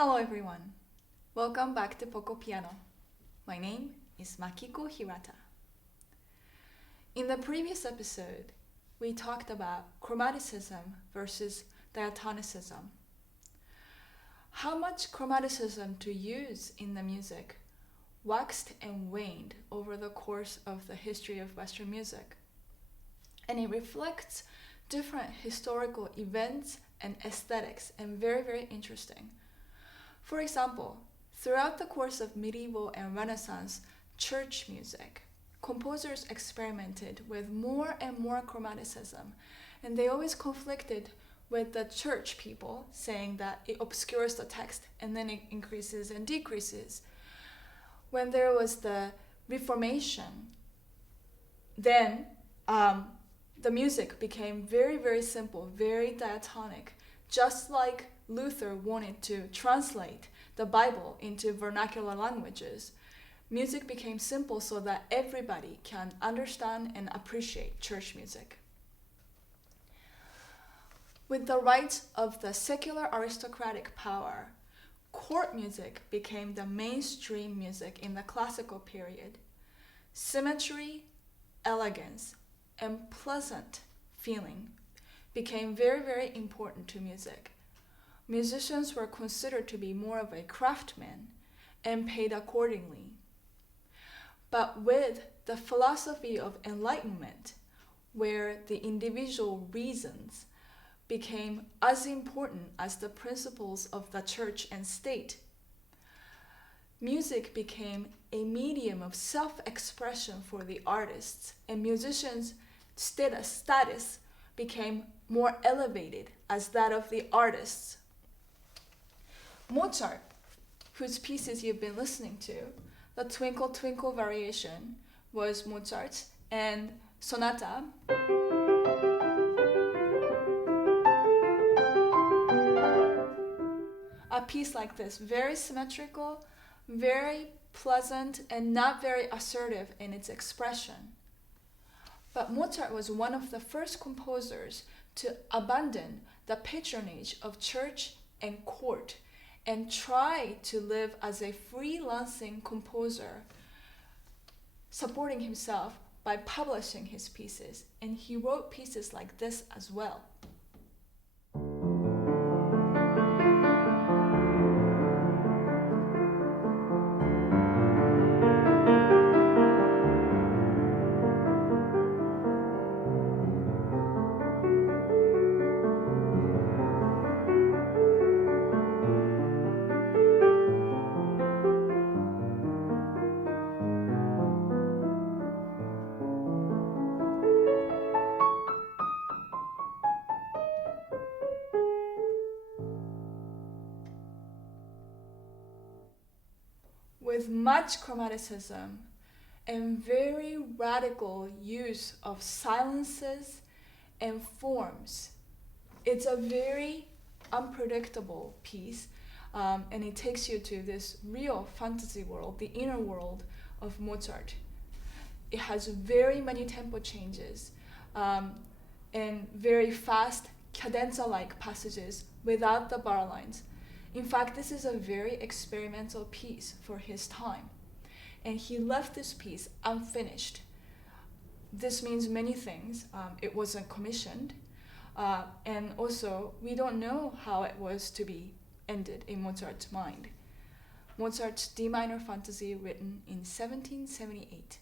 Hello everyone, welcome back to Poco Piano. My name is Makiko Hirata. In the previous episode, we talked about chromaticism versus diatonicism. How much chromaticism to use in the music waxed and waned over the course of the history of Western music. And it reflects different historical events and aesthetics, and very interesting. For example, throughout the course of medieval and Renaissance church music, composers experimented with more and more chromaticism, and they always conflicted with the church people, saying that it obscures the text and then it increases and decreases. When there was the Reformation, then the music became very simple, very diatonic, just like Luther wanted to translate the Bible into vernacular languages. Music became simple so that everybody can understand and appreciate church music. With the rise of the secular aristocratic power, court music became the mainstream music in the classical period. Symmetry, elegance, and pleasant feeling became very important to music. Musicians were considered to be more of a craftsman and paid accordingly. But with the philosophy of enlightenment, where the individual reasons became as important as the principles of the church and state, music became a medium of self-expression for the artists, and musicians' status became more elevated as that of the artists. Mozart, whose pieces you've been listening to, the Twinkle Twinkle variation was Mozart's, and Sonata, a piece like this, very symmetrical, very pleasant, and not very assertive in its expression. But Mozart was one of the first composers to abandon the patronage of church and court and try to live as a freelancing composer, supporting himself by publishing his pieces. And he wrote pieces like this as well. With much chromaticism and very radical use of silences and forms. It's a very unpredictable piece, and it takes you to this real fantasy world, the inner world of Mozart. It has very many tempo changes and very fast cadenza-like passages without the bar lines. In fact, this is a very experimental piece for his time, and he left this piece unfinished. This means many things. It wasn't commissioned, and also we don't know how it was to be ended in Mozart's mind. Mozart's D minor fantasy, written in 1778.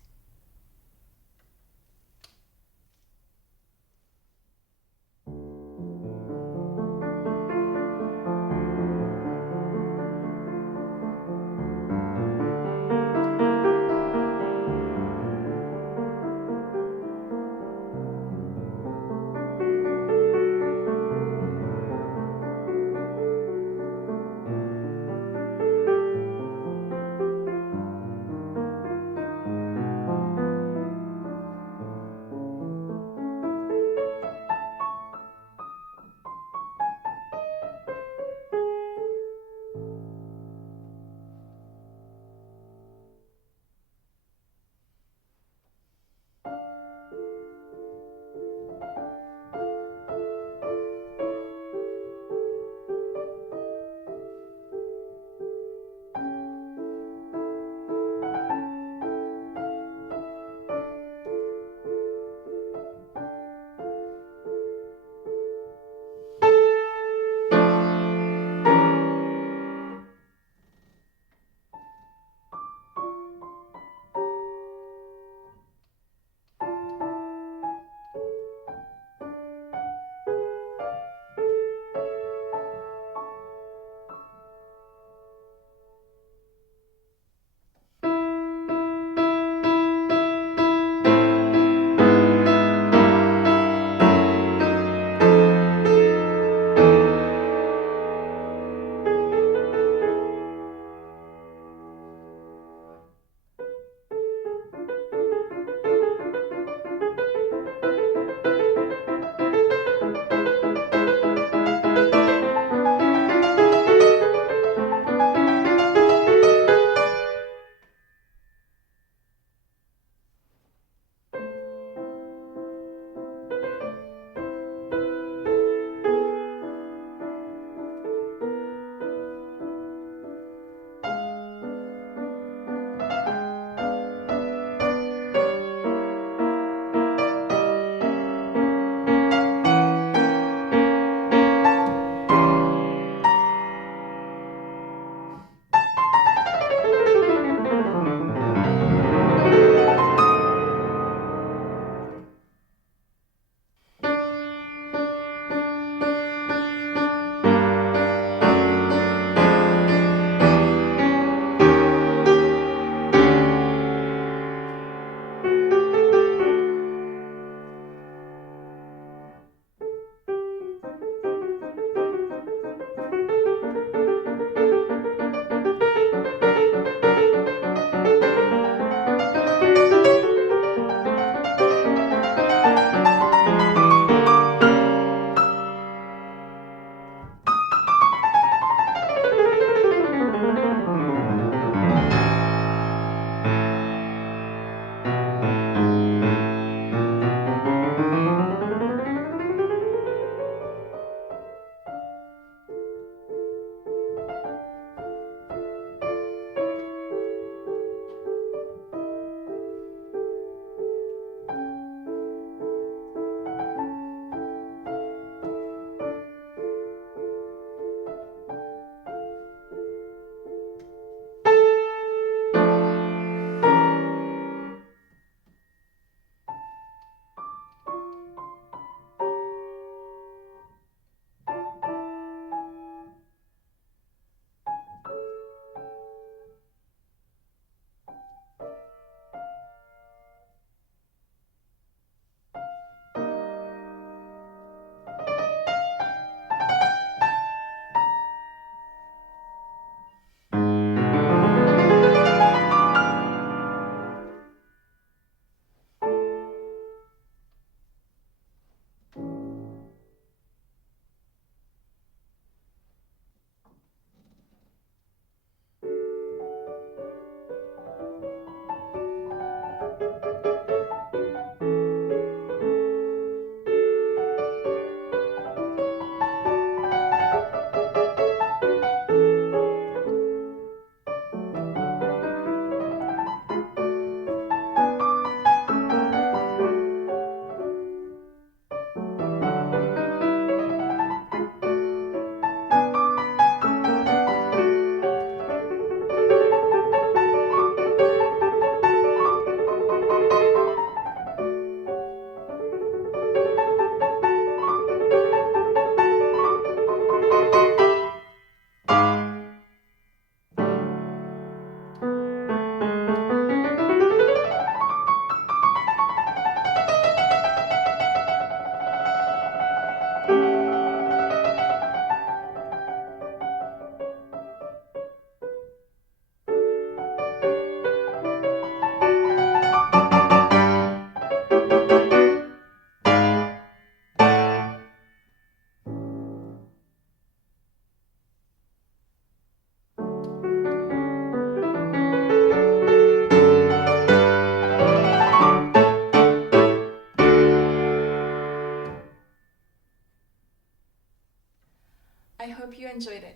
I hope you enjoyed it.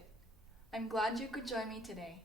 I'm glad you could join me today.